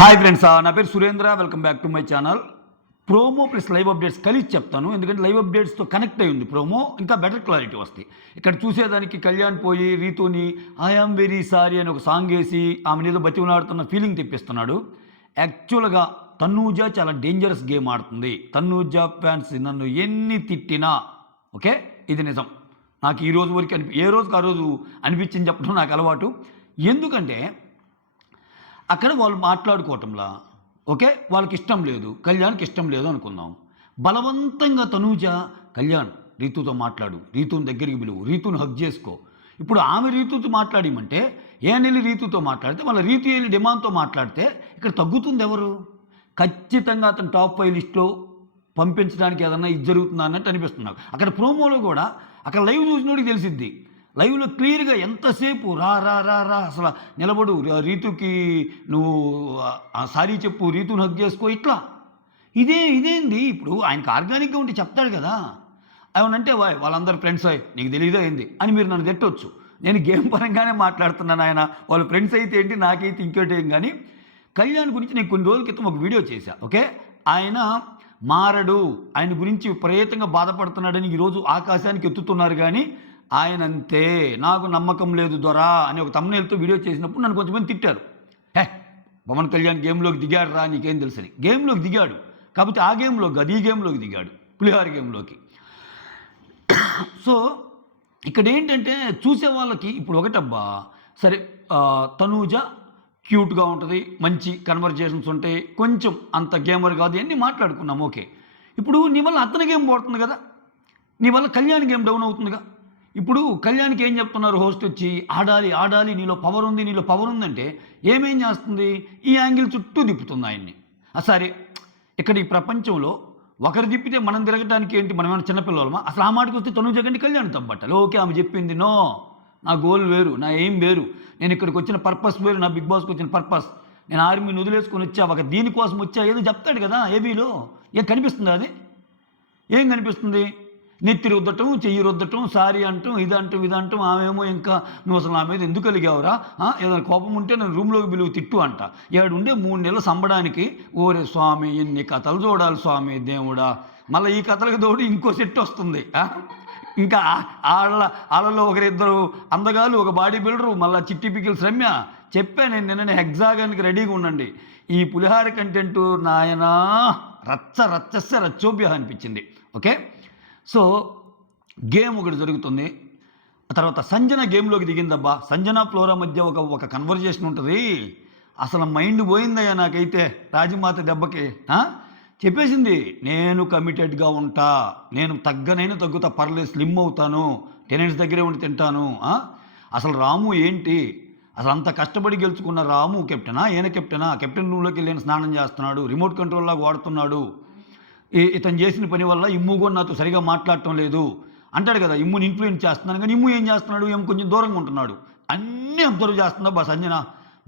Hi friends, నా పేరు Surendra. Welcome back to my channel. Promo plus live updates కలిసి చెప్తాను, ఎందుకంటే లైవ్ అప్డేట్స్తో కనెక్ట్ అయి ఉంది ప్రోమో, ఇంకా బెటర్ క్లారిటీ వస్తాయి. ఇక్కడ చూసేదానికి కళ్యాణ్ పోయి రీతోని ఐఆమ్ వెరీ సారీ అని ఒక సాంగ్ వేసి ఆమె ఏదో బతిమలాడుతున్న ఫీలింగ్ తెప్పిస్తున్నాడు. యాక్చువల్గా తన్నూజ చాలా డేంజరస్ గేమ్ ఆడుతుంది. తన్నూజ ఫ్యాన్స్ నన్ను ఎన్ని తిట్టినా ఓకే, ఇది నిజం. నాకు ఈ రోజు వరకు ఏ రోజుకి ఆ రోజు అనిపించింది చెప్పడం నాకు అలవాటు. ఎందుకంటే అక్కడ వాళ్ళు మాట్లాడుకోవటంలా ఓకే, వాళ్ళకి ఇష్టం లేదు, కళ్యాణ్కి ఇష్టం లేదు అనుకుందాం. బలవంతంగా తనూజ కళ్యాణ్ రీతుతో మాట్లాడు, రీతుని దగ్గరికి పిలువు, రీతుని హగ్ చేసుకో. ఇప్పుడు ఆమె రీతుతో మాట్లాడమంటే ఏనెళ్ళి రీతుతో మాట్లాడితే మళ్ళీ రీతు వెళ్ళి డిమాండ్తో మాట్లాడితే ఇక్కడ తగ్గుతుంది ఎవరు? ఖచ్చితంగా అతను టాప్ 5 లిస్ట్లో పంపించడానికి ఏదన్నా ఇది జరుగుతుందా అన్నట్టు అనిపిస్తుంది నాకు. అక్కడ ప్రోమోలో కూడా అక్కడ లైవ్ చూసినోడికి తెలిసిద్ది. లైవ్లో క్లియర్గా ఎంతసేపు రా రా రా రా అసలు నిలబడు, రీతుకి నువ్వు సారీ చెప్పు, రీతుని హగ్ చేసుకో, ఇట్లా ఇదేంది? ఇప్పుడు ఆయనకు ఆర్గానిక్గా ఉంటే చెప్తాడు కదా. ఏమనంటే వాళ్ళందరూ ఫ్రెండ్స్ నీకు తెలియదో ఏంది అని మీరు నన్ను తిట్టొచ్చు. నేను గేమ్ పరంగానే మాట్లాడుతున్నాను. ఆయన వాళ్ళు ఫ్రెండ్స్ అయితే ఏంటి, నాకైతే ఇంకోటి ఏం. కానీ కళ్యాణ్ గురించి నేను కొన్ని రోజుల క్రితం ఒక వీడియో చేశా ఓకే. ఆయన మారడు, ఆయన గురించి విపరీతంగా బాధపడుతున్నాడని ఈరోజు ఆకాశానికి ఎత్తుతున్నారు. కానీ ఆయన అంతే, నాకు నమ్మకం లేదు దొరా అని ఒక తమ్మునేలతో వీడియో చేసినప్పుడు నన్ను కొంచెంమంది తిట్టారు. పవన్ కళ్యాణ్ గేమ్లోకి దిగాడు రా, నీకేం తెలుసని. గేమ్లోకి దిగాడు, కాకపోతే ఆ గేమ్లో కాదు, ఈ గేమ్లోకి దిగాడు, పులిహార గేమ్లోకి. సో ఇక్కడ ఏంటంటే చూసే వాళ్ళకి ఇప్పుడు ఒకటబ్బా, సరే తనూజ క్యూట్గా ఉంటుంది, మంచి కన్వర్జేషన్స్ ఉంటాయి, కొంచెం అంత గేమర్ కాదు, అన్నీ మాట్లాడుకున్నాం ఓకే. ఇప్పుడు నీ వల్ల అతని గేమ్ పోతుంది కదా, నీ వల్ల కళ్యాణ్ గేమ్ డౌన్ అవుతుందిగా. ఇప్పుడు కళ్యాణ్కి ఏం చెప్తున్నారు హోస్ట్ వచ్చి, ఆడాలి ఆడాలి, నీలో పవర్ ఉంది, నీలో పవర్ ఉందంటే ఏమేం చేస్తుంది? ఈ యాంగిల్ చుట్టూ తిప్పుతుంది ఆయన్ని. సరే, ఇక్కడ ఈ ప్రపంచంలో ఒకరు తిప్పితే మనం తిరగడానికి ఏంటి, మనం ఏమైనా చిన్నపిల్లలమా? అసలు ఆ మాటకు వస్తే తను జగండి కళ్యాణ్ తప్పట్టాలి. ఓకే, ఆమె చెప్పింది నో, నా గోల్ వేరు, నా ఎయిమ్ వేరు, నేను ఇక్కడికి వచ్చిన పర్పస్ వేరు, నా బిగ్ బాస్కి వచ్చిన పర్పస్, నేను ఆర్మీని వదిలేసుకొని వచ్చా, ఒక దీనికోసం వచ్చా, ఏదో చెప్తాడు కదా ఏబీలో. ఏం కనిపిస్తుంది? అది ఏం కనిపిస్తుంది? నెత్తి రుద్దటం, చెయ్యి రుద్దటం, సారీ అంటాం, ఇదంటాం. ఆమెమో ఇంకా నువ్వు అసలు నా మీద ఎందుకు కలిగావురా, ఏదైనా కోపం ఉంటే నేను రూమ్లోకి పిలువు తిట్టు అంట. ఏడుండే 3 నెలలు సంబడానికి ఓరే స్వామి ఎన్ని కథలు చూడాలి స్వామి దేవుడా. మళ్ళీ ఈ కథలకు తోడు ఇంకో సెట్ వస్తుంది. ఇంకా వాళ్ళలో ఒకరిద్దరు అందగాలు, ఒక బాడీ బిల్డరు, మళ్ళీ చిట్టి పికిల్స్ రమ్య. చెప్పాను నేను నిన్ననే, హెగ్జాగానికి రెడీగా ఉండండి. ఈ పులిహార కంటెంటు నాయనా రచ్చోభ్య అనిపించింది ఓకే. సో గేమ్ ఒకటి జరుగుతుంది, ఆ తర్వాత సంజన గేమ్లోకి దిగిందబ్బా. సంజన ఫ్లోరా మధ్య ఒక కన్వర్జేషన్ ఉంటుంది, అసలు మైండ్ పోయిందయ్యా నాకైతే. రాజమాత దెబ్బకి చెప్పేసింది, నేను కమిటెడ్గా ఉంటా, నేను తగ్గుతా, పర్లేదు, స్లిమ్ అవుతాను, టెనెంట్స్ దగ్గరే ఉండి తింటాను. అసలు రాము ఏంటి, అసలు అంత కష్టపడి గెలుచుకున్న రాము కెప్టెనా, ఈయన కెప్టెనా? కెప్టెన్ రూమ్లోకి వెళ్ళి స్నానం చేస్తున్నాడు, రిమోట్ కంట్రోల్ లాగా వాడుతున్నాడు, ఇతను చేసిన పని వల్ల ఇమ్ము కూడా నాతో సరిగా మాట్లాడటం లేదు అంటాడు కదా. ఇమ్ముని ఇన్ఫ్లుయెన్స్ చేస్తున్నాను, కానీ ఇమ్ము ఏం చేస్తున్నాడు, ఏం కొంచెం దూరంగా ఉంటున్నాడు. అన్నీ అబ్జర్వ్ చేస్తుందా బా సంజన.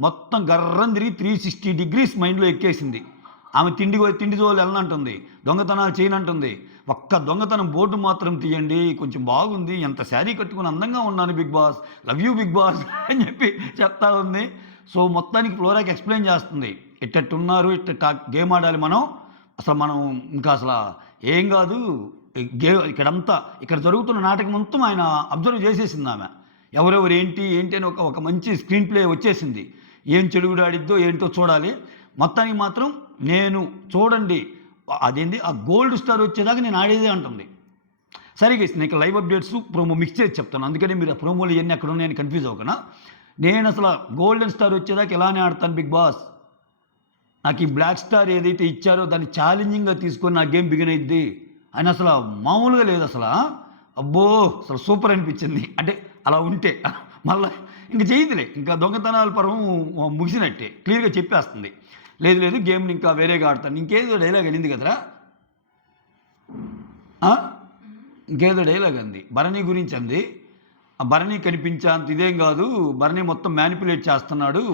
మొత్తం గర్రం తిరిగి 360 degrees మైండ్లో ఎక్కేసింది. ఆమె తిండి జోలు వెళ్ళనంటుంది, దొంగతనాలు చేయనంటుంది. ఒక్క దొంగతనం బోర్డు మాత్రం తీయండి, కొంచెం బాగుంది, ఎంత శారీ కట్టుకుని అందంగా ఉన్నాను Bigg Boss, love you Bigg Boss అని చెప్పి చెప్తా ఉంది. సో మొత్తానికి ఫ్లోరాకి ఎక్స్ప్లెయిన్ చేస్తుంది, ఇట్టట్టున్నారు, గేమ్ ఆడాలి మనం, అసలు మనం ఇంకా అసలు ఏం కాదు. ఇక్కడ జరుగుతున్న నాటకం మొత్తం ఆయన అబ్జర్వ్ చేసేసింది ఆమె. ఎవరెవరు ఏంటి అని ఒక మంచి స్క్రీన్ ప్లే వచ్చేసింది. ఏం చెడుగుడు ఆడిద్దో ఏంటో చూడాలి. మొత్తానికి మాత్రం నేను చూడండి, అదేంటి ఆ గోల్డ్ స్టార్ వచ్చేదాకా నేను ఆడేదే అంటుంది. సరిగా నేను లైవ్ అప్డేట్స్ ప్రోమో మిక్స్ చేసి చెప్తాను, అందుకని మీరు ఆ ప్రోమోలు ఇవన్నీ ఎక్కడ ఉన్నాయని కన్ఫ్యూజ్ అవ్వకనా. నేను అసలు గోల్డెన్ స్టార్ వచ్చేదాకా ఇలానే ఆడతాను బిగ్ బాస్. నాకు ఈ బ్లాక్ స్టార్ ఏదైతే ఇచ్చారో దాన్ని ఛాలెంజింగ్గా తీసుకొని నా గేమ్ బిగిన్ అయింది అని అసలు మామూలుగా లేదు అసలు. అబ్బో అసలు సూపర్ అనిపించింది. అంటే అలా ఉంటే మళ్ళీ ఇంకా చేయదులే, ఇంకా దొంగతనాల పర్వం ముగిసినట్టే, క్లియర్గా చెప్పేస్తుంది. లేదు గేమ్ని ఇంకా వేరేగా ఆడతాను. ఇంకేదో డైలాగ్ అనింది కదరా, ఇంకేదో డైలాగ్ అంది భరణి గురించి అంది. ఆ భరణి కనిపించేంత ఇదేం కాదు, భరణి మొత్తం మ్యానిపులేట్ చేస్తున్నాడు.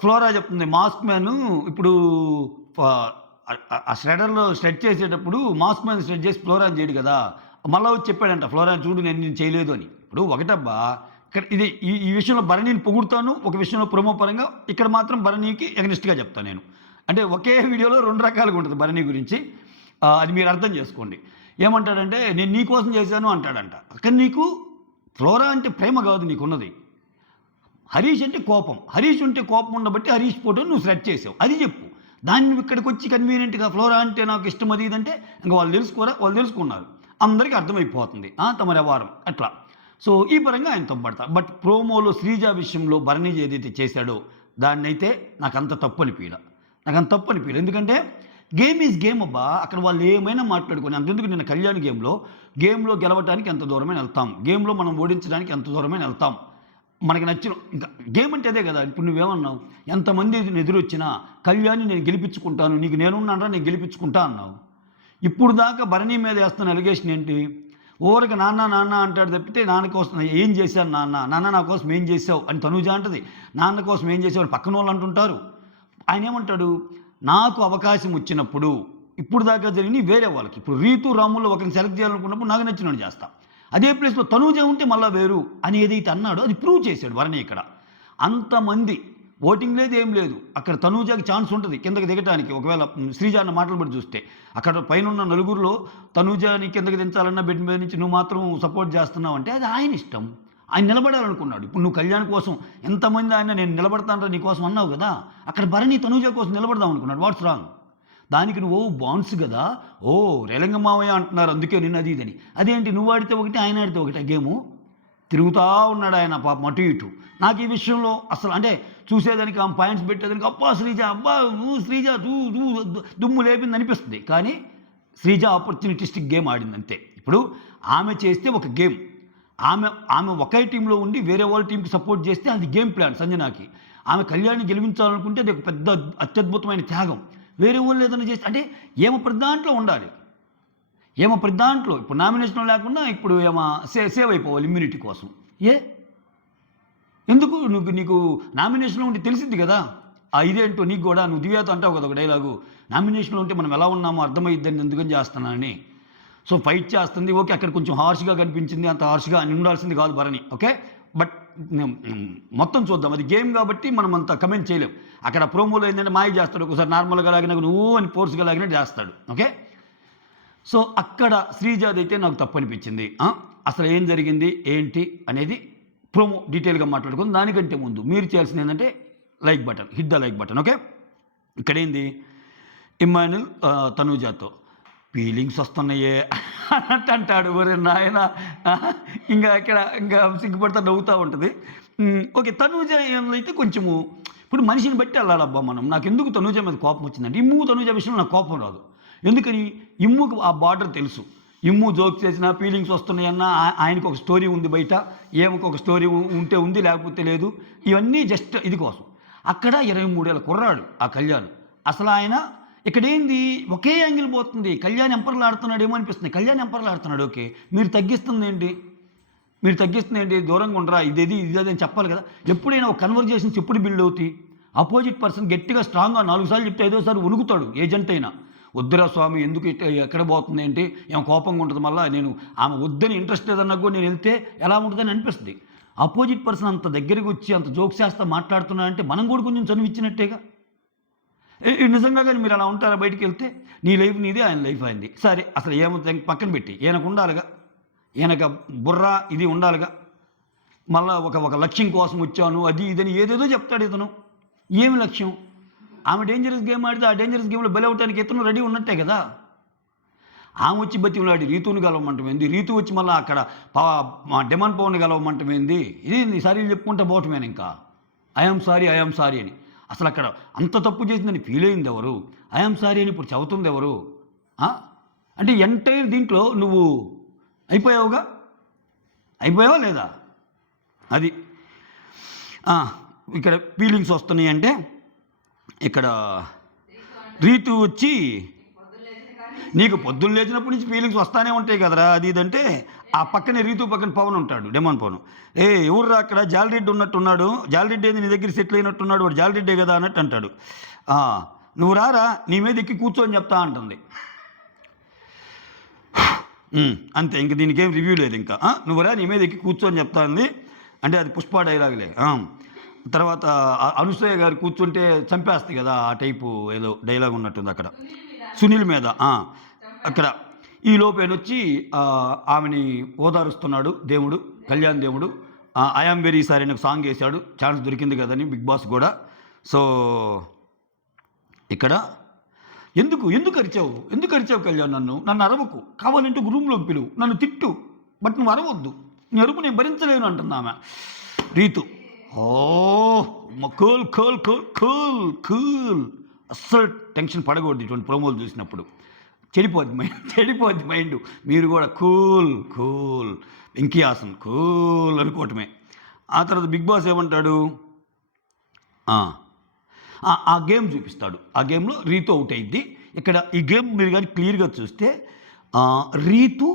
ఫ్లోరా చెప్తుంది, మాస్క్ మ్యాన్ ఇప్పుడు ఆ ష్రెడర్లో స్ట్రెడ్ చేసేటప్పుడు మాస్క్ మ్యాన్ స్ట్రెడ్ చేసి ఫ్లోరా చేయడు కదా, మళ్ళీ వచ్చి చెప్పాడంట ఫ్లోరా చూడు నేను చేయలేదు అని. ఇప్పుడు ఒకటబ్బా ఇక్కడ ఇది ఈ విషయంలో భరణిని పొగుడుతాను, ఒక విషయంలో ప్రోమో పరంగా ఇక్కడ మాత్రం భరణికి ఎగనిస్ట్గా చెప్తాను నేను. అంటే ఒకే వీడియోలో 2 రకాలుగా ఉంటుంది భరణి గురించి. అది మీరు అర్థం చేసుకోండి. ఏమంటాడంటే నేను నీ కోసం చేశాను అంటాడంట. కానీ నీకు ఫ్లోరా అంటే ప్రేమ కాదు నీకున్నది, హరీష్ అంటే కోపం. హరీష్ ఉంటే కోపం ఉండబట్టి హరీష్ ఫోటోని నువ్వు సెలెక్ట్ చేసావు, అది చెప్పు. దాన్ని ఇక్కడికి వచ్చి కన్వీనియంట్గా ఫ్లోరా అంటే నాకు ఇష్టం అది ఇదంటే ఇంకా వాళ్ళు తెలుసుకున్నారు, అందరికీ అర్థమైపోతుంది తమ వ్యవహారం అట్లా. సో ఈ పరంగా ఆయన తప్పడతా. బట్ ప్రోమోలో శ్రీజ విషయంలో భరణి ఏదైతే చేశాడో దాన్ని అయితే నాకు అంత తప్పు అనిపించలేదు. ఎందుకంటే గేమ్ ఈజ్ గేమ్ అబ్బా. అక్కడ వాళ్ళు ఏమైనా మాట్లాడుకొని అంతెందుకు నేను కళ్యాణ్ గేమ్లో గెలవడానికి ఎంత దూరమైన వెళ్తాం, గేమ్లో మనం ఓడించడానికి ఎంత దూరమైన వెళ్తాం, మనకి నచ్చిన ఇంకా గేమ్ అంటే అదే కదా. ఇప్పుడు నువ్వేమన్నావు, ఎంతమంది ఎదురొచ్చినా కళ్యాణ్ని నేను గెలిపించుకుంటాను, నీకు నేనున్నానరా నేను గెలిపించుకుంటా అన్నావు. ఇప్పుడు దాకా భరణి మీద వేస్తున్న ఎలిగేషన్ ఏంటి? ఓరక నాన్న అంటాడు తప్పితే నాన్న కోసం ఏం చేశాను నాన్న నా కోసం ఏం చేసావు అని తనుజ అంటది, నాన్న కోసం ఏం చేసావు అని పక్కన వాళ్ళు అంటుంటారు. ఆయన ఏమంటాడు, నాకు అవకాశం వచ్చినప్పుడు ఇప్పుడు దాకా జరిగిన వేరే వాళ్ళకి, ఇప్పుడు రీతు రాముల్లో ఒకరిని సెలెక్ట్ చేయాలనుకున్నప్పుడు నాకు నచ్చినట్టు చేస్తా, అదే ప్లేస్లో తనుజ ఉంటే మళ్ళీ వేరు అని ఏదైతే అన్నాడో అది ప్రూవ్ చేశాడు భరణి. ఇక్కడ అంతమంది ఓటింగ్ లేదు, ఏం లేదు. అక్కడ తనూజాకి ఛాన్స్ ఉంటుంది కిందకి దిగటానికి. ఒకవేళ శ్రీజ అన్న మాటలు బట్టి చూస్తే అక్కడ పైన ఉన్న నలుగురిలో తనూజాని కిందకి దించాలన్న బెడ్ మీద నుంచి నువ్వు మాత్రం సపోర్ట్ చేస్తున్నావు అంటే అది ఆయన ఇష్టం. ఆయన నిలబడాలనుకున్నాడు. ఇప్పుడు నువ్వు కళ్యాణ్ కోసం ఎంతమంది ఆయన నేను నిలబడతానరా నీ కోసం అన్నావు కదా, అక్కడ భరణి తనూజ కోసం నిలబడదాం అనుకున్నాడు. What's wrong? దానికి నువ్వు బాన్స్ కదా, రేలంగ మావయ్య అంటున్నారు అందుకే నిన్ను అది ఇదని. అదేంటి నువ్వు ఆడితే ఒకటి ఆయన ఆడితే ఒకటి, ఆ గేము తిరుగుతూ ఉన్నాడు ఆయన పాపం అటు ఇటు. నాకు ఈ విషయంలో అసలు అంటే చూసేదానికి ఆమె పాయింట్స్ పెట్టేదానికి అబ్బా శ్రీజ శ్రీజ దుమ్ము లేపింది అనిపిస్తుంది. కానీ శ్రీజ ఆపర్చునిటిస్టిక్ గేమ్ ఆడింది అంతే. ఇప్పుడు ఆమె చేస్తే ఒక గేమ్, ఆమె ఒకే టీంలో ఉండి వేరే వాళ్ళ టీంకి సపోర్ట్ చేస్తే అది గేమ్ ప్లాన్ సంజనాకి. ఆమె కళ్యాణ్ని గెలిపించాలనుకుంటే అది ఒక పెద్ద అత్యద్భుతమైన త్యాగం. వేరే వాళ్ళు ఏదైనా చేస్తే అంటే ఏమో ప్రతి దాంట్లో ఉండాలి, ప్రతి దాంట్లో ఇప్పుడు నామినేషన్ లేకుండా ఇప్పుడు ఏమో సేవ్ అయిపోవాలి ఇమ్యూనిటీ కోసం. ఎందుకు నీకు నామినేషన్లో ఉంటే తెలిసింది కదా ఇదేంటో నీకు కూడా. నువ్వు దివ్యాతో అంటావు కదా ఒక డైలాగు, నామినేషన్లో ఉంటే మనం ఎలా ఉన్నామో అర్థమైద్దని ఎందుకని చేస్తున్నానని. సో ఫైట్ చేస్తుంది, ఓకే అక్కడ కొంచెం హార్ష్గా కనిపించింది, అంత హార్ష్గా అని ఉండాల్సింది కాదు భరణి, ఓకే. బట్ మొత్తం చూద్దాం, అది గేమ్ కాబట్టి మనం అంత కమెంట్ చేయలేం. అక్కడ ప్రోమోలో ఏంటంటే మాయ చేస్తాడు, ఒకసారి నార్మల్గా లాగినా నువ్వు అని ఫోర్స్గా లాగినట్టు చేస్తాడు, ఓకే. సో అక్కడ శ్రీజాది అయితే నాకు తప్పు అనిపించింది. అసలు ఏం జరిగింది ఏంటి అనేది ప్రోమో డీటెయిల్గా మాట్లాడుకుంది. దానికంటే ముందు మీరు చేయాల్సింది ఏంటంటే hit the like button, okay. ఇక్కడేంది ఇమ్మాన్యుల్ తనూజాతో ఫీలింగ్స్ వస్తున్నాయే అన్నట్టు అంటాడు. ఒరే నాయన ఇంకా సిగ్గుపడతా నవ్వుతూ ఉంటుంది. ఓకే తనూజ అయితే కొంచెము ఇప్పుడు మనిషిని బట్టి వెళ్ళాలబ్బా మనం. నాకు ఎందుకు తనూజ మీద కోపం వచ్చిందంటే తనూజ విషయంలో నాకు కోపం రాదు. ఎందుకని ఇమ్ముకు ఆ బార్డర్ తెలుసు. ఇమ్ము జోక్ చేసిన ఫీలింగ్స్ వస్తున్నాయన్నా ఆయనకు ఒక స్టోరీ ఉంది బయట, ఏమకు ఒక స్టోరీ ఉంటే ఉంది లేకపోతే లేదు. ఇవన్నీ జస్ట్ ఇది కోసం. అక్కడ 23 ఏళ్ళ కుర్రాడు ఆ కళ్యాణ్. అసలు ఆయన ఇక్కడేంది ఒకే యాంగిల్ పోతుంది. కళ్యాణ్ ఎంపర్లు ఆడుతున్నాడు ఏమో అనిపిస్తుంది. కళ్యాణ్ ఎంపర్లు ఆడుతున్నాడు, ఓకే. మీరు తగ్గిస్తుంది ఏంటి దూరంగా ఉండరా ఇది అని చెప్పాలి కదా. ఎప్పుడైనా ఒక కన్వర్జేషన్స్ ఎప్పుడు బిల్డ్ అవుతాయి? అపోజిట్ పర్సన్ గట్టిగా స్ట్రాంగ్గా 4 సార్లు చెప్తే 5వ సారి ఉనుకుతాడు ఏజెంట్ అయినా. వద్దురా స్వామి ఎందుకు ఎక్కడ పోతుంది ఏంటి, ఏమో కోపంగా ఉంటుంది. మళ్ళీ నేను ఆమె వద్దని ఇంట్రెస్ట్ లేదన్నా కూడా నేను వెళ్తే ఎలా ఉంటుందని అనిపిస్తుంది. అపోజిట్ పర్సన్ అంత దగ్గరికి వచ్చి అంత జోక్స్ చేస్తా మాట్లాడుతున్నాడంటే మనం కూడా కొంచెం చనువిచ్చినట్టేగా. నిజంగా కానీ మీరు అలా ఉంటారా బయటికి వెళ్తే? నీ లైఫ్ నీది, ఆయన లైఫ్ అయింది, సరే. అసలు ఏమో పక్కన పెట్టి ఈయనకు ఉండాలిగా, ఈయనకు బుర్ర ఇది ఉండాలిగా. మళ్ళీ ఒక లక్ష్యం కోసం వచ్చాను అది ఇదని ఏదేదో చెప్తాడు ఇతను. ఏమి లక్ష్యం? ఆమె డేంజరస్ గేమ్ ఆడితే ఆ డేంజరస్ గేమ్లో బెలవటానికి ఇతను రెడీ ఉన్నట్టే కదా. ఆమె వచ్చి బతిమలాడి రీతుని గెలవమంటమైంది, రీతు వచ్చి మళ్ళీ అక్కడ డిమాండ్ పవన్ గెలవమంటమైంది. ఇది సారీలు చెప్పుకుంటే పోవటమేను. ఇంకా ఐఎమ్ సారీ అని. అసలు అక్కడ అంత తప్పు చేసిందని ఫీల్ అయింది ఎవరు? ఐఎమ్ సారీ అని ఇప్పుడు చదువుతుంది ఎవరు? అంటే ఎంటైర్ దీంట్లో నువ్వు అయిపోయావా లేదా? అది ఇక్కడ ఫీలింగ్స్ వస్తున్నాయి అంటే ఇక్కడ రీతు వచ్చి నీకు పొద్దున్న లేచినప్పటి నుంచి ఫీలింగ్స్ వస్తానే ఉంటాయి కదరా అది ఇదంటే ఆ పక్కనే రీతు పక్కన పవన్ ఉంటాడు, డిమాండ్ పవన్. ఎవర్రా అక్కడ జాలిరెడ్డి ఉన్నట్టున్నాడు, జాలిరెడ్డి ఏంది నీ దగ్గర సెటిల్ అయినట్టున్నాడు, వాడు జాలిరెడ్డే కదా అన్నట్టు అంటాడు. నువ్వు రారా నీ మీద ఎక్కి కూర్చోని చెప్తా అంటుంది. అంతే, ఇంక దీనికి ఏం రివ్యూ లేదు ఇంకా. నువ్వురా నీ మీద ఎక్కి కూర్చొని చెప్తాంది అంటే అది పుష్ప డైలాగులే. తర్వాత అనసూయ గారు కూర్చుంటే చంపేస్తుంది కదా, ఆ టైపు ఏదో డైలాగ్ ఉన్నట్టుంది అక్కడ సునీల్ మీద. అక్కడ ఈ లోపేనొచ్చి ఆమెని ఓదారుస్తున్నాడు దేవుడు, కళ్యాణ్ దేవుడు. ఐఆమ్ వెరీ సారీ నాకు సాంగ్ వేశాడు, ఛాన్స్ దొరికింది కదని బిగ్ బాస్ కూడా. సో ఇక్కడ ఎందుకు అరిచావు కళ్యాణ్, నన్ను అరవకు, కావాలంటే రూమ్లోకి పిలువు, నన్ను తిట్టు, బట్ నువ్వు అరవద్దు, నీ అరుపు నేను భరించలేను అంటుంది ఆమె Rithu. Cool cool cool cool cool, అస్సలు టెన్షన్ పడకూడదు ఇటువంటి ప్రోమోలు చూసినప్పుడు, చెడిపోద్ది మైండ్. మీరు కూడా cool cool, Venky Hasan cool అనుకోవటమే. ఆ తర్వాత బిగ్ బాస్ ఏమంటాడు, ఆ గేమ్ చూపిస్తాడు. ఆ గేమ్లో రీతు అవుట్ అయింది. ఇక్కడ ఈ గేమ్ మీరు కానీ క్లియర్గా చూస్తే రీతు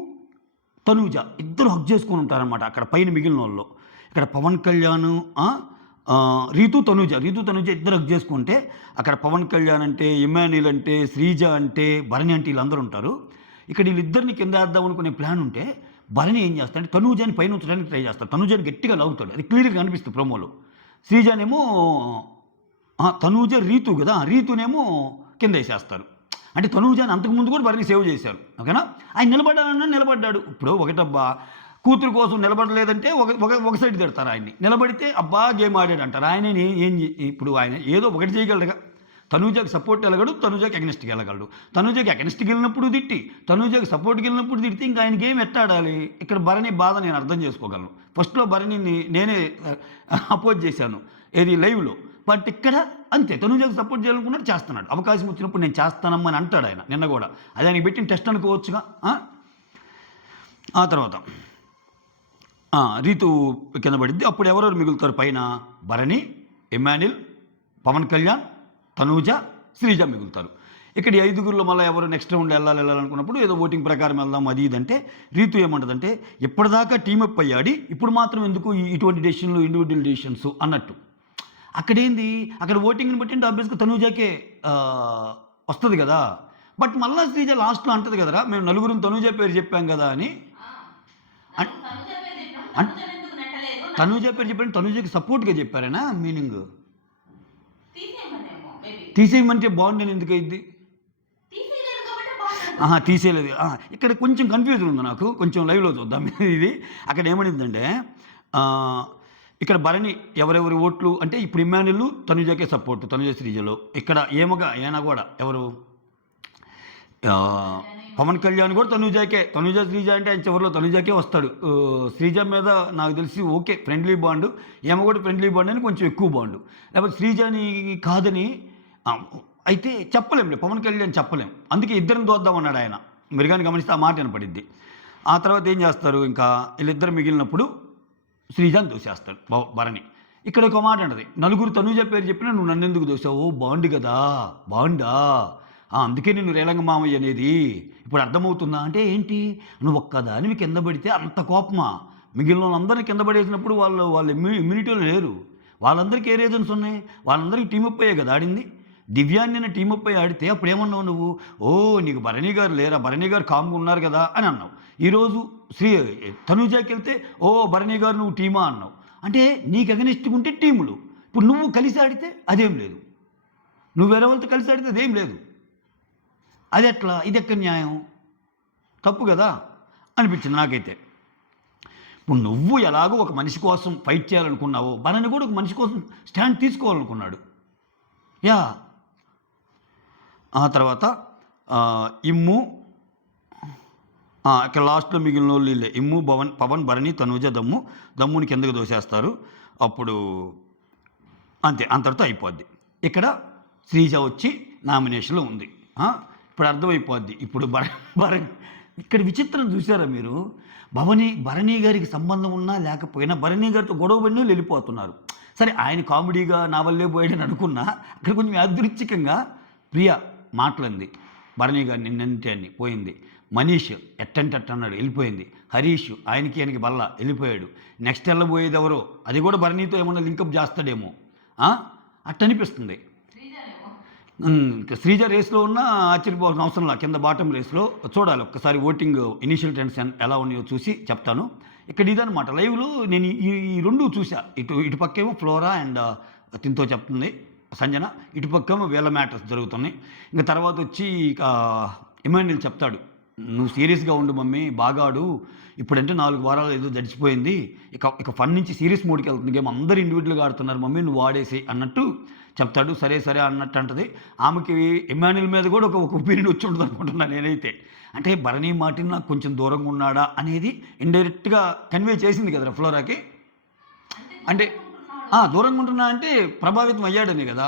తనూజ ఇద్దరు హక్ చేసుకుని ఉంటారనమాట అక్కడ పైన మిగిలిన వాళ్ళు. ఇక్కడ పవన్ కళ్యాణ్, రీతు తనూజ ఇద్దరు హక్ చేసుకుంటే అక్కడ పవన్ కళ్యాణ్ అంటే, ఇమాన్యుల్ అంటే, శ్రీజ అంటే, భరణి అంటే వీళ్ళందరూ ఉంటారు. ఇక్కడ వీళ్ళిద్దరిని కింద వేద్దాం అనుకునే ప్లాన్ ఉంటే భరణి ఏం చేస్తాడంటే తనూజాని పైన ఉంచడానికి ట్రై చేస్తాడు, తనూజాని గట్టిగా లాగుతాడు, అది క్లియర్గా కనిపిస్తుంది ప్రోమోలో. శ్రీజానేమో తనూజ రీతు కదా, రీతునేమో కింద వేసేస్తారు. అంటే తనూజాని అంతకుముందు కూడా భరణి సేవ్ చేశారు, ఓకేనా. ఆయన నిలబడ్డాడు. ఇప్పుడు ఒకటబ్బా కూతురు కోసం నిలబడలేదంటే ఒక సైడ్ తిడతారు ఆయన్ని, నిలబడితే అబ్బా గేమ్ ఆడాడు అంటారు. ఆయన ఇప్పుడు ఆయన ఏదో ఒకటి చేయగలడుగా, తనూజాకి సపోర్ట్ వెళ్ళగడు, తనూజాకి అగెనిస్ట్కి వెళ్ళగలడు. తనూజాకి అగెనిస్ట్కి వెళ్ళినప్పుడు తిట్టి, తనూజాకి సపోర్ట్కి వెళ్ళినప్పుడు తిడితే ఇంకా ఆయన గేమ్ ఎట్టాడాలి. ఇక్కడ భరణి బాధ నేను అర్థం చేసుకోగలను. ఫస్ట్లో భరణిని నేనే అపోజ్ చేశాను ఏది లైవ్లో, బట్ ఇక్కడ అంతే, తనూజాకి సపోర్ట్ చేయాలనుకున్నాడు, చేస్తున్నాడు. అవకాశం వచ్చినప్పుడు నేను చేస్తానమ్మని అంటాడు ఆయన నిన్న కూడా, అది ఆయనకి పెట్టిన టెస్ట్ అనుకోవచ్చుగా. ఆ తర్వాత రీతు కింద పడిద్ది. అప్పుడు ఎవరెవరు మిగులుతారు పైన, భరణి, ఇమాన్యుల్, పవన్ కళ్యాణ్, తనూజ, శ్రీజ మిగులుతారు. ఇక్కడ ఈ ఐదుగురిలో మళ్ళీ ఎవరు నెక్స్ట్ రౌండ్ వెళ్ళాలనుకున్నప్పుడు ఏదో ఓటింగ్ ప్రకారం వెళ్దాం అది ఇదంటే రీతు ఏమంటుందంటే ఇప్పటిదాకా టీమప్ అయ్యాడి, ఇప్పుడు మాత్రం ఎందుకు ఇటువంటి డెసిషన్లు, ఇండివిజువల్ డెసిషన్స్ అన్నట్టు. అక్కడేంది, అక్కడ ఓటింగ్ని బట్టి ఆబ్వియస్గా తనూజాకే వస్తుంది కదా. బట్ మళ్ళీ శ్రీజ లాస్ట్లో అంటది కదరా, మేము నలుగురు తనూజ పేరు చెప్పాం కదా అని. తనూజ పేరు చెప్పండి, తనూజకి సపోర్ట్గా చెప్పారేనా మీనింగ్? తీసేయమంటే బాగుండేది ఎందుకు అయింది? తీసేయలేదు. ఇక్కడ కొంచెం కన్ఫ్యూజన్ ఉంది నాకు, కొంచెం లైవ్లో చూద్దాం ఇది. అక్కడ ఏమనిందంటే ఇక్కడ భరణి ఎవరెవరి ఓట్లు అంటే ఇప్పుడు ఇమాన్యుల్ తనూజకే సపోర్ట్, తనూజ శ్రీజలో. ఇక్కడ ఏనా కూడా ఎవరు పవన్ కళ్యాణ్ కూడా తనూజ శ్రీజ అంటే ఆయన చివరిలో తనూజకే వస్తాడు. శ్రీజ మీద నాకు తెలిసి ఓకే ఫ్రెండ్లీ బాండ్, ఏమో కూడా ఫ్రెండ్లీ బాండ్ అని కొంచెం ఎక్కువ బాండ్, లేకపోతే శ్రీజని కాదని అయితే చెప్పలేంలే, పవన్ కళ్యాణ్ చెప్పలేం, అందుకే ఇద్దరిని దోద్దామన్నాడు ఆయన. మీరు కానీ గమనిస్తే ఆ మాట వినపడిద్ది. ఆ తర్వాత ఏం చేస్తారు, ఇంకా వీళ్ళిద్దరు మిగిలినప్పుడు శ్రీజాని దోసేస్తాడు భరణి. ఇక్కడ ఒక మాట అంటది, నలుగురు తనూజ పేరు చెప్పినా నువ్వు నన్ను ఎందుకు దోసావు, బాండ్ కదా, బాండా, అందుకే నేను రేలంగ మామయ్య అనేది ఇప్పుడు అర్థమవుతుందా అంటే ఏంటి, నువ్వు ఒక్కదానివి కింద పడితే అంత కోపమా, మిగిలిన వాళ్ళందరినీ కింద పడేసినప్పుడు వాళ్ళు ఇమ్యూనిటీలో లేరు, వాళ్ళందరికీ ఏ రీజన్స్ ఉన్నాయి, వాళ్ళందరికీ టీమప్ అయ్యే కదా ఆడింది. దివ్యాన్ని టీమప్ అయ్యి ఆడితే అప్పుడు ఏమన్నావు నువ్వు, నీకు భరణి గారు లేరా, భరణి గారు కామ్గా ఉన్నారు కదా అని అన్నావు. ఈరోజు తనూజాకి వెళ్తే భరణి గారు నువ్వు టీమా అన్నావు. అంటే నీకు అగనిస్ట్గా ఉంటే టీములు, ఇప్పుడు నువ్వు కలిసి ఆడితే అదేం లేదు, నువ్వు వేరే వాళ్ళతో కలిసి ఆడితే అదేం లేదు, అది ఎట్లా, ఇది ఎక్కడ న్యాయం, తప్పు కదా అనిపించింది నాకైతే. ఇప్పుడు నువ్వు ఎలాగో ఒక మనిషి కోసం ఫైట్ చేయాలనుకున్నావు, భరణి కూడా ఒక మనిషి కోసం స్టాండ్ తీసుకోవాలనుకున్నాడు. ఆ తర్వాత ఇమ్ము, ఇక్కడ లాస్ట్లో మిగిలిన వాళ్ళు వీళ్ళే, ఇమ్ము, పవన్, భరణి, తనూజ, దమ్ముని కిందకు దోసేస్తారు. అప్పుడు అంతే, అంతటితో అయిపోద్ది. ఇక్కడ శ్రీజ వచ్చి నామినేషన్లో ఉంది. ఇప్పుడు అర్థమైపోద్ది. ఇప్పుడు భరణి ఇక్కడ విచిత్రం చూసారా మీరు, భరణి గారికి సంబంధం ఉన్నా లేకపోయినా భరణి గారితో గొడవ పడిన వెళ్ళిపోతున్నారు. సరే ఆయన కామెడీగా నా వల్లే పోయాడని అనుకున్నా, అక్కడ కొంచెం యాదృచ్ఛికంగా ప్రియ మాటలంది, భరణి గారు నిన్నంటే అని పోయింది. మనీష్ ఎట్టంటే అన్నాడు, వెళ్ళిపోయింది. హరీష్ ఆయనకి బల్ల వెళ్ళిపోయాడు. నెక్స్ట్ వెళ్ళబోయేది ఎవరో, అది కూడా భరణితో ఏమన్నా లింకప్ చేస్తాడేమో అట్టనిపిస్తుంది. ఇంకా శ్రీజ రేస్లో ఉన్న ఆశ్చర్యపోవాల్సిన అవసరంలా, కింద బాటం రేస్లో చూడాలి ఒక్కసారి ఓటింగ్ ఇనీషియల్ ట్రెండ్స్ ఎలా ఉన్నాయో చూసి చెప్తాను. ఇక్కడ ఇదనమాట లైవ్లో నేను ఈ రెండు చూసా. ఇటుపక్కేమో ఫ్లోరా అండ్ తింతో చెప్తుంది సంజన, ఇటుపక్కేమో వీళ్ళ మ్యాటర్స్ జరుగుతున్నాయి. ఇంకా తర్వాత వచ్చి ఇక ఇమాన్యుల్ చెప్తాడు, నువ్వు సీరియస్గా ఉండు మమ్మీ, బాగా ఆడు, ఇప్పుడంటే 4 వారాలు ఏదో గడిచిపోయింది, ఇక ఫన్ నుంచి సీరియస్ మోడ్కి వెళ్తుంది గేమ్, అందరూ ఇండివిజువల్గా ఆడుతున్నారు మమ్మీ, నువ్వు ఆడేసి అన్నట్టు చెప్తాడు. సరే సరే అన్నట్టు అంటది. ఆమెకి ఇమాన్యుల్ మీద కూడా ఒక ఒపీనియన్ వచ్చి ఉంటుంది అనుకుంటున్నాను నేనైతే. అంటే భరణి మార్టిన్ నాకు కొంచెం దూరంగా ఉన్నాడా అనేది ఇండైరెక్ట్గా కన్వే చేసింది కదా ఫ్లోరాకి. అంటే దూరంగా ఉంటున్నా అంటే ప్రభావితం అయ్యాడని కదా.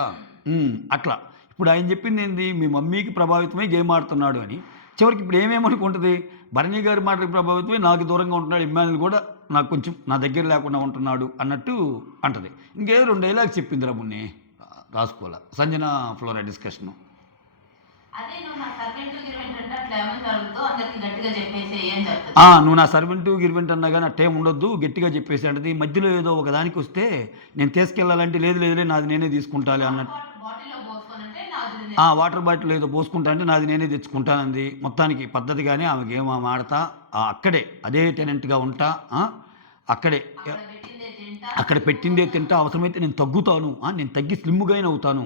అట్లా ఇప్పుడు ఆయన చెప్పింది ఏంది, మీ మమ్మీకి ప్రభావితమై గేమ్ ఆడుతున్నాడు అని. చివరికి ఇప్పుడు ఏమేమనుకుంటుంది, భరణి గారి మాటలకు ప్రభావితమై నాకు దూరంగా ఉంటున్నాడు, ఇమ్మాన్యుల్ కూడా నాకు కొంచెం నా దగ్గర లేకుండా ఉంటున్నాడు అన్నట్టు అంటది. ఇంకే 2 డైలాగ్స్ చెప్పింది రమ్ముని రాసుకోవాల సంజన ఫ్లోరా డిస్కషను. నువ్వు నా సర్వెంటు గిర్వెంట్ అన్నా కానీ అట్టేం ఉండొద్దు, గట్టిగా చెప్పేసి అంటది. మధ్యలో ఏదో ఒక దానికి వస్తే నేను తీసుకెళ్ళాలంటే లేదు లేదులే నాది నేనే తీసుకుంటాలి అన్నట్టు, వాటర్ బాటిల్ ఏదో పోసుకుంటా అంటే నాది నేనే తెచ్చుకుంటానంది. మొత్తానికి పద్ధతిగానే ఆమెకి ఏమో ఆడతా అక్కడే అదే టెనెంట్గా ఉంటా, అక్కడ పెట్టిందే తింటా, అవసరమైతే నేను తగ్గుతాను, నేను తగ్గి స్లిమ్గా అవుతాను,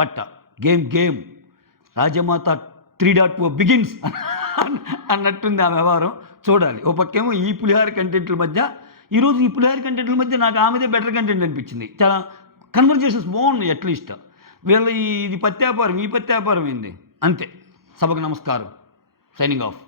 బట్ గేమ్ రాజమాత 3.0 బిగిన్స్ అన్నట్టుంది ఆ వ్యవహారం. చూడాలి. ఓ పక్కేమో ఈ పులిహార కంటెంట్ల మధ్య, ఈరోజు ఈ పులిహార కంటెంట్ల మధ్య నాకు ఆమెదే బెటర్ కంటెంట్ అనిపించింది. చాలా కన్వర్జేషన్స్ బాగున్నాయి. అట్లీస్ట్ వీళ్ళ ఇది పత్యాపారం, ఈ పత్యాపారం ఏంది అంతే. సభకు నమస్కారం, సైనింగ్ ఆఫ్.